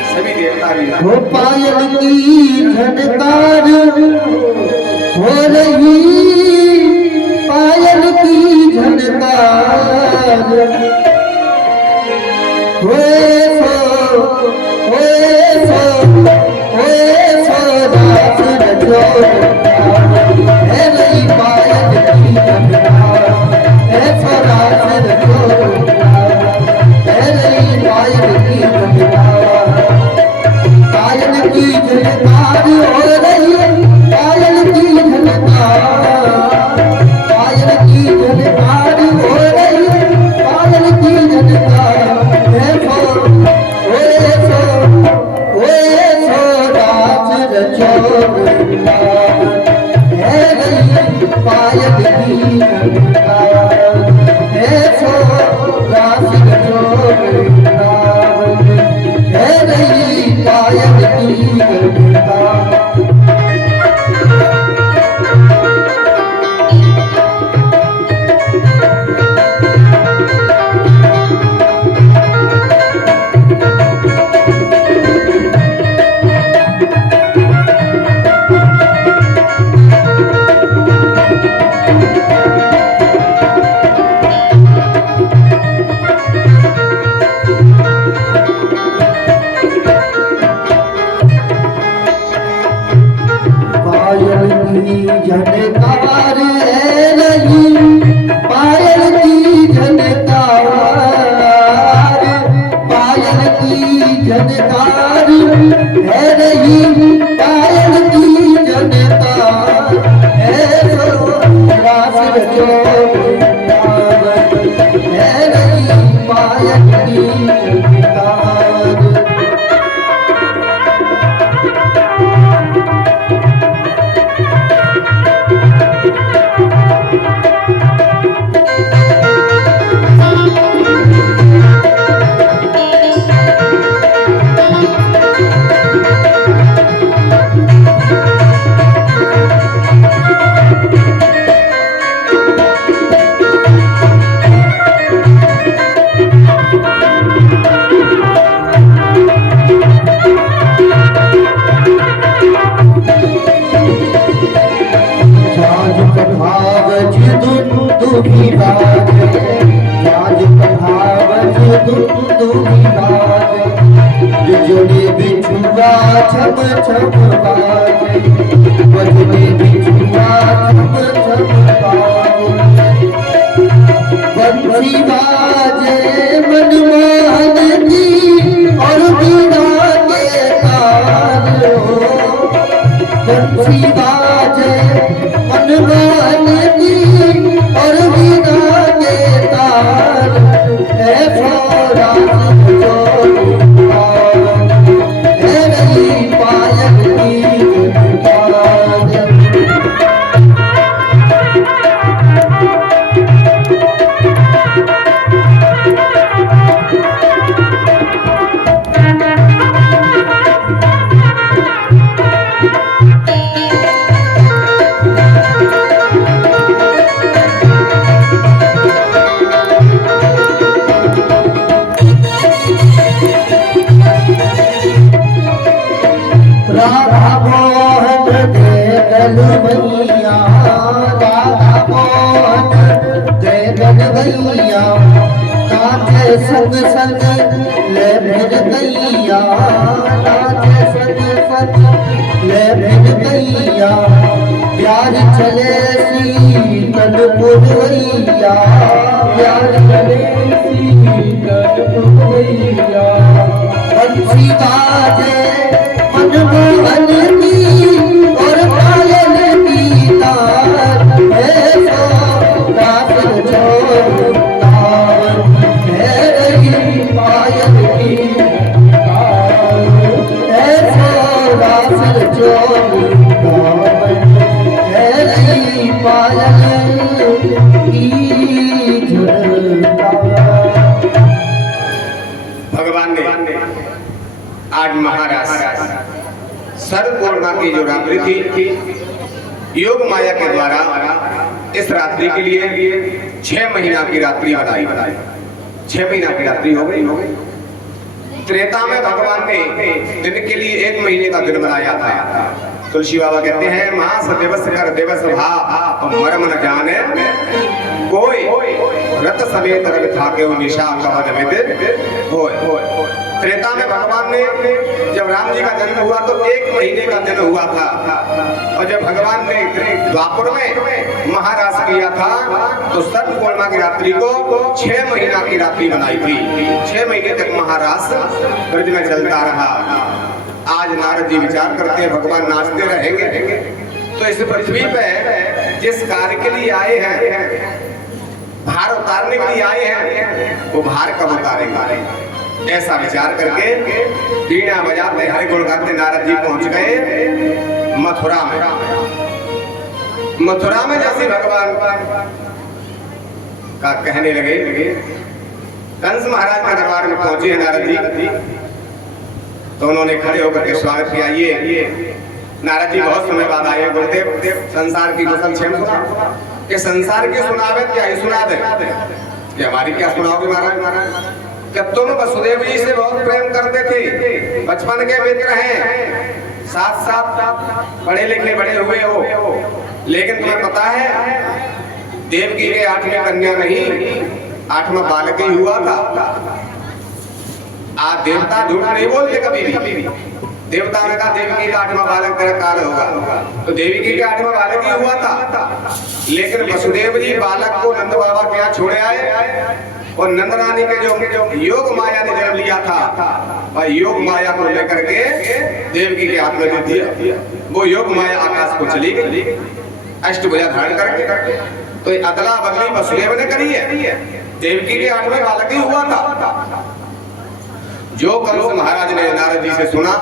सभी देवता भी वो पायल की झनकार हो रही, पायल की झनकार होए सो रास रचो है रही पायल की झनकार, ऐसा रास रचो है रही पायल की झनकार। पायल की झनकार हो रही है, पायल की झनकार, पायल की झनकार हो रही है, पायल की झनकार। राज रचो है रही पायल की झनकार, ऐसो रास रचो है रही पायल की झनकार। झनकार है रही पायल की झनकार, पायल की झनकार है रही पायल की झनकार। ऐसो रास रचो है रही पायल की झनकार। जोड़े बिछुआ छप छप बाजे, बजने बिछुआ छप छप बाजे। बंसी बाजे मनमोहन की और बीना के तार हो, बंसी बाजे मनमोहन की और बीना के तार। ऐसा रास दे गल मैया राधा मोहन दे गल मैया नाचे संग संग ले फिर गैया नाचे संग संग ले फिर गैया प्यार चले शीतल पुरवैया प्यार चले शीतल पुरवैया बंसी बाजे मनमोहन की और पायल की तार ऐसो रास छोड़ तार है रही पायल की तार ऐसो रास छोड़ तार है रही पायल की झुरतार। भगवान ने आज महाराज सर्व पूर्णिमा की जो रात्रि थी योग माया के द्वारा इस रात्रि के लिए 6 महीना की रात्रि बनाई 6 महीना की रात्रि हो गई। त्रेता में भगवान ने दिन के लिए 1 महीने का दिन बनाया था। तुलसी बाबा कहते हैं मास दिवस कर दिवस भाव मर्म न जाने कोई रत समेत रग थाके निशा कवच विद होय। त्रेता में भगवान ने जब राम जी का जन्म हुआ तो 1 महीने का दिन हुआ था और जब भगवान ने द्वापर में महारास किया था तो सर्व पूर्णिमा की रात्रि को 6 महीना की रात्रि बनाई थी। 6 महीने तक महारास ब्रज में चलता रहा। आज नारद जी विचार करते हैं भगवान नाचते रहेंगे तो इस पृथ्वी पे जिस कार्य के लिए आए हैं भार उतारने के लिए आए हैं वो भार कब उतारेंगे। ऐसा विचार करके वीणा बजाते हरि गुण गाते नारद जी पहुंच गए मथुरा में। मथुरा में जैसे भगवान का कहने लगे कंस महाराज के दरबार में पहुंचे हैं नारद जी तो उन्होंने खड़े होकर के स्वागत किया। ये नारद जी बहुत समय बाद आए। गुरुदेव संसार की कुशल क्षेम सुना कि संसार की सुनावे क्या ही सुना दे कि हमारी क्या सुनाओगे महाराज। कि तुम वसुदेव जी से बहुत प्रेम करते थे, बचपन के मित्र हैं, साथ साथ पढ़े लिखे बड़े हुए हो, लेकिन तुम्हें पता है देवकी के 8वीं कन्या नहीं 8वां बालक ही हुआ था। आज देवता झूठ नहीं बोलते कभी भी। देवता ने कहा देवकी का 8वां बालक तेरा काल होगा तो देवकी का 8वां बालक ही हुआ था। लेकिन वसुदेव जी बालक को नंद बाबा के यहाँ छोड़े आए और नंद रानी के जो योग माया ने जन्म लिया था और योग माया को लेकर के देवकी के हाथ में दे दिया। वो योग माया आकाश को चली गई अष्टभुजा धारण करके। तो ये अदला बदली वसुदेव ने करी है। देवकी के 8वें बालक ही हुआ था। जो कंस महाराज ने नारद जी से सुना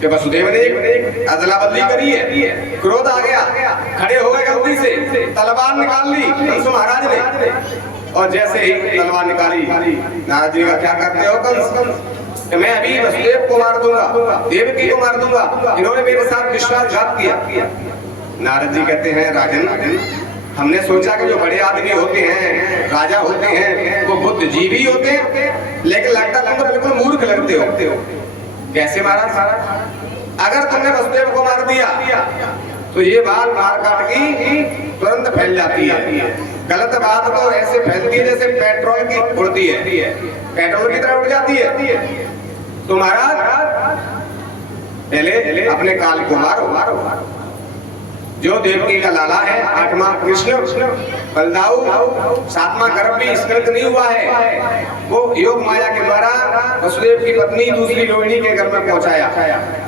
कि वसुदेव ने अदला बदली करी है, क्रोध आ गया, खड़े हो गए गलती से, तलवार निकाल ली कंस महाराज ने। और जैसे ही तलवार निकाली नारद जी का क्या करते हो कंस कि मैं अभी वसुदेव को मार दूंगा, देवकी को मार दूंगा, इन्होंने मेरे साथ विश्वासघात किया। नारद जी कहते हैं राजन हमने सोचा कि जो बड़े आदमी होते हैं राजा होते हैं वो बुद्धिजीवी होते हैं, लेकिन लगता तुम तो बिल्कुल मूर्ख लगते हो। कैसे मारा सारा? अगर तुमने वसुदेव को मार दिया तो ये बात मार काट की तुरंत फैल जाती है। गलत बात तो ऐसे फैलती है जैसे पेट्रोल की उड़ती है, पेट्रोल की तरह उड़ जाती है। तो महाराज पहले अपने काल को मारो। जो देवकी का लाला है 8वां कृष्ण बलदाऊ 7वां गर्भ भी स्खलित नहीं हुआ है, वो योग माया के द्वारा वसुदेव की पत्नी दूसरी रोहिणी के घर में पहुंचाया,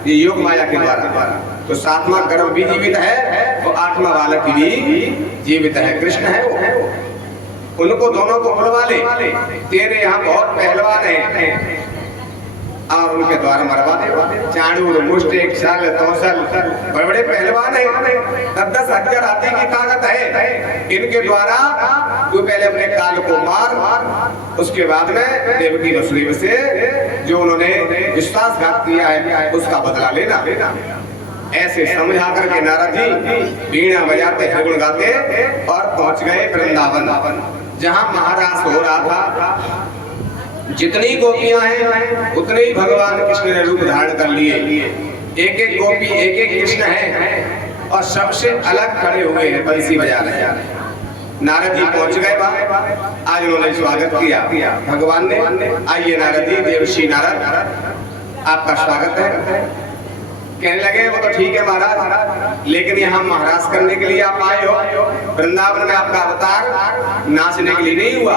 ये योग माया के द्वारा। तो 7वां गर्भ भी जीवित है और 8वां बालक भी जीवित है, कृष्ण है वो। उनको दोनों को बुलवा ले, तेरे यहाँ बहुत पहलवान है और उनके द्वारा मरवा दे। चाणूर मुष्ट एक साल तौसल बड़े बड़े पहलवान है, 10-10 हजार हाथी की ताकत है। इनके द्वारा तू पहले अपने काल को मार, उसके बाद में देवकी वसुदेव से जो उन्होंने विश्वासघात किया है उसका बदला लेना। ऐसे समझा करके नारद जी वीणा बजाते हरिगुण गाते और पहुंच गए वृंदावन, जहां महारास हो रहा था। जितनी गोपियां हैं उतने ही भगवान कृष्ण ने रूप धारण कर लिए। एक एक गोपी एक एक कृष्ण है और सबसे अलग खड़े हुए हैं, बंसी बजा रहे हैं। नारद जी पहुंच गए वहां, आज उन्होंने स्वागत किया भगवान ने। आइए नारद जी, देवर्षि नारद आपका स्वागत है। कहने लगे वो तो ठीक है महाराज, लेकिन यहाँ महाराज करने के लिए आप आए हो। वृंदावन में आपका अवतार नाचने के लिए नहीं हुआ,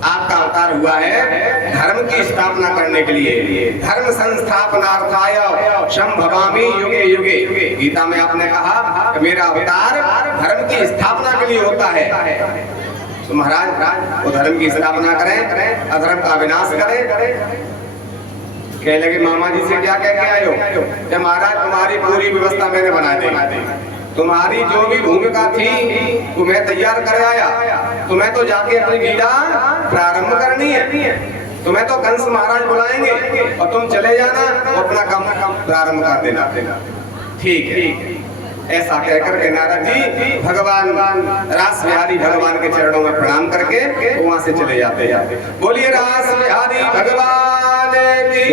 आपका अवतार हुआ है धर्म की स्थापना करने के लिए। धर्म संस्थापनार्थाय संभवामि युगे युगे, गीता में आपने कहा कि मेरा अवतार धर्म की स्थापना के लिए होता है। तो महाराज वो धर्म की स्थापना करें, अधर्म का विनाश करें। कहने लगे मामा जी से क्या कह के आए हो? कि महाराज तुम्हारी पूरी व्यवस्था मैंने बना दी, तुम्हारी जो भी भूमिका थी वो मैं तैयार कर आया। तुम्हें तो जाके अपनी लीला प्रारंभ करनी है, तुम्हें तो कंस महाराज बुलाएंगे और तुम चले जाना और अपना काम प्रारंभ कर देना। ठीक है, ऐसा कहकर के नारद जी भगवान रास बिहारी भगवान के चरणों में प्रणाम करके वहां से चले जाते हैं। बोलिए रास बिहारी भगवान की।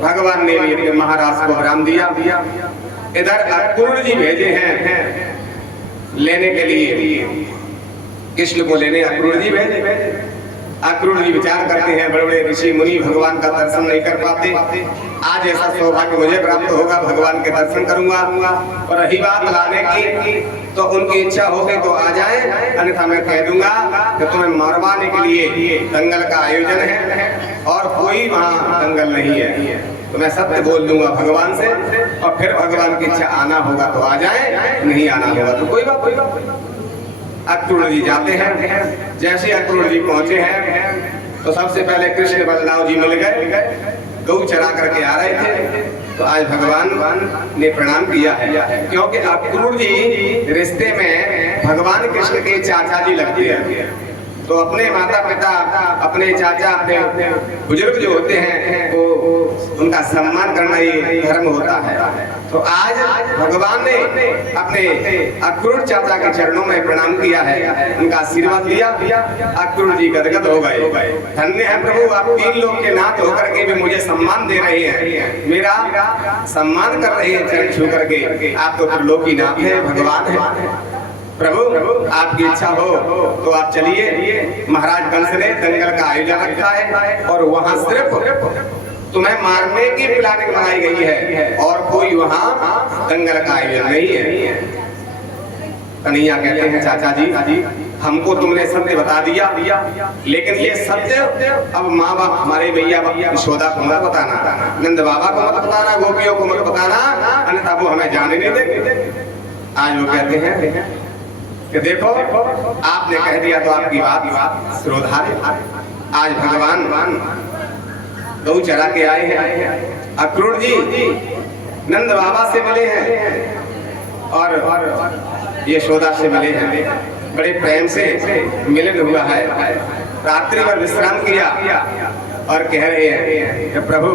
भगवान ने भी अपने महाराज को विराम दिया। इधर अक्रूर जी भेजे हैं लेने के लिए, कृष्ण को लेने अक्रूर जी भेजे। अक्रूर जी विचार करते हैं, बड़े बड़े ऋषि मुनि भगवान का दर्शन नहीं कर पाते, आज ऐसा सौभाग्य मुझे प्राप्त होगा, भगवान के दर्शन करूंगा। और रही बात लाने की, तो उनकी इच्छा होगी तो आ जाए, अन्यथा मैं कह दूंगा कि तुम्हें मरवाने के लिए दंगल का आयोजन है और कोई वहाँ दंगल नहीं है। तो मैं सत्य बोल दूंगा भगवान से, और फिर भगवान की इच्छा आना होगा तो आ जाए, नहीं आना होगा तो कोई बात। अक्रूर जी जाते हैं। जैसे अक्रूर जी पहुंचे हैं तो सबसे पहले कृष्ण बलराम जी मिल गए, गौ चरा करके आ रहे थे। तो आज भगवान ने प्रणाम किया है, क्योंकि अक्रूर जी रिश्ते में भगवान कृष्ण के चाचा जी लगते हैं। तो अपने माता पिता, अपने चाचा, अपने बुजुर्ग जो होते हैं वो उनका सम्मान करना ये धर्म होता है। तो आज भगवान ने अपने अक्रूर चाचा के चरणों में प्रणाम किया है, उनका आशीर्वाद लिया। अक्रूर जी गदगद हो गए, धन्य है प्रभु, आप तीन लोग के नाथ होकर के भी मुझे सम्मान दे रहे हैं, मेरा सम्मान कर रहे हैं चरण छू करके। आप तो त्रिलोकी नाथ है, भगवान है। प्रभु आपकी इच्छा हो तो आप चलिए। महाराज कंस ने दंगल का आयोजन रखा है और वहाँ सिर्फ तुम्हें मारने की प्लानिंग बनाई गई है और कोई वहाँ दंगल का आयोजन नहीं है। कन्हैया कहते हैं चाचा जी, हमको तुमने सत्य बता दिया, लेकिन ये सत्य अब माँ बाप हमारे भैया यशोदा को मत बताना, नंद बाबा को मत बताना, गोपियों को मत बताना, अन्यथा वो हमें जाने नहीं देंगे। आज वो कहते हैं कि देखो आपने कह दिया तो आपकी बात श्रोधार्य। आज भगवान गौ चरा के आए हैं। अक्रूर जी नंद बाबा से मिले हैं और यशोदा से मिले हैं, बड़े प्रेम से मिलन हुआ है। रात्रि भर विश्राम किया और कह रहे हैं कि प्रभु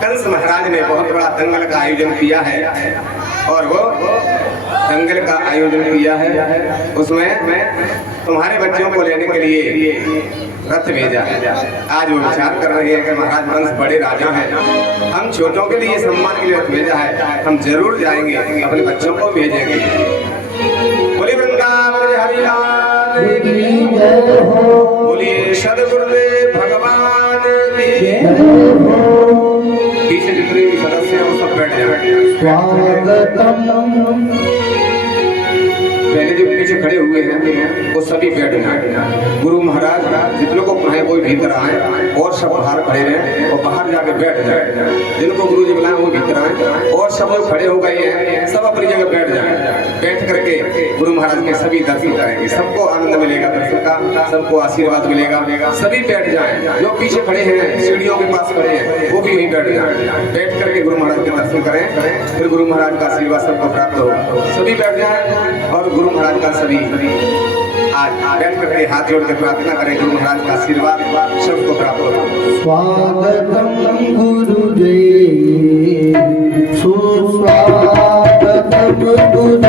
कंस महाराज ने बहुत बड़ा दंगल का आयोजन किया है और वो दंगल का आयोजन किया है, उसमें तुम्हारे बच्चों को लेने के लिए रथ भेजा है। आज वो विचार कर रहे हैं कि महाराज कंस बड़े राजा हैं, हम छोटों के लिए सम्मान के लिए रथ भेजा है, हम जरूर जाएंगे, अपने बच्चों को भेजेंगे। बोलिए वृंदावन हरि लाल की जय हो, बोलिए सद्गुरुदेव भगवान की जय हो। पीछे जितने भी सदस्य हैं वो सब बैठ जाएंगे। स्वागतम। पहले जो पीछे खड़े हुए हैं वो सभी बैठ जाएं। गुरु महाराज जितनों को कहें कोई भीतर आए और सब बाहर खड़े रहें और बाहर जाके बैठ जाए। जिनको गुरु जी बुलाए वो भीतर आए और सब लोग खड़े हो गए हैं, सब अपनी जगह बैठ जाएं। बैठ करके गुरु महाराज के सभी दर्शन करेंगे, सबको आनंद मिलेगा दर्शन का, सबको आशीर्वाद मिलेगा। सभी बैठ जाएं, जो पीछे खड़े हैं सीढ़ियों के पास खड़े हैं वो भी वहीं बैठ जाएं। बैठ करके गुरु महाराज के दर्शन करें, फिर गुरु महाराज का आशीर्वाद सबको प्राप्त होगा। सभी बैठ जाएं और गुरु महाराज का सभी आज बैठ करके हाथ जोड़ के प्रार्थना करें, गुरु महाराज का आशीर्वाद सबको प्राप्त होगा। स्वागतम गुरुदेव, सुस्वागतम गुरु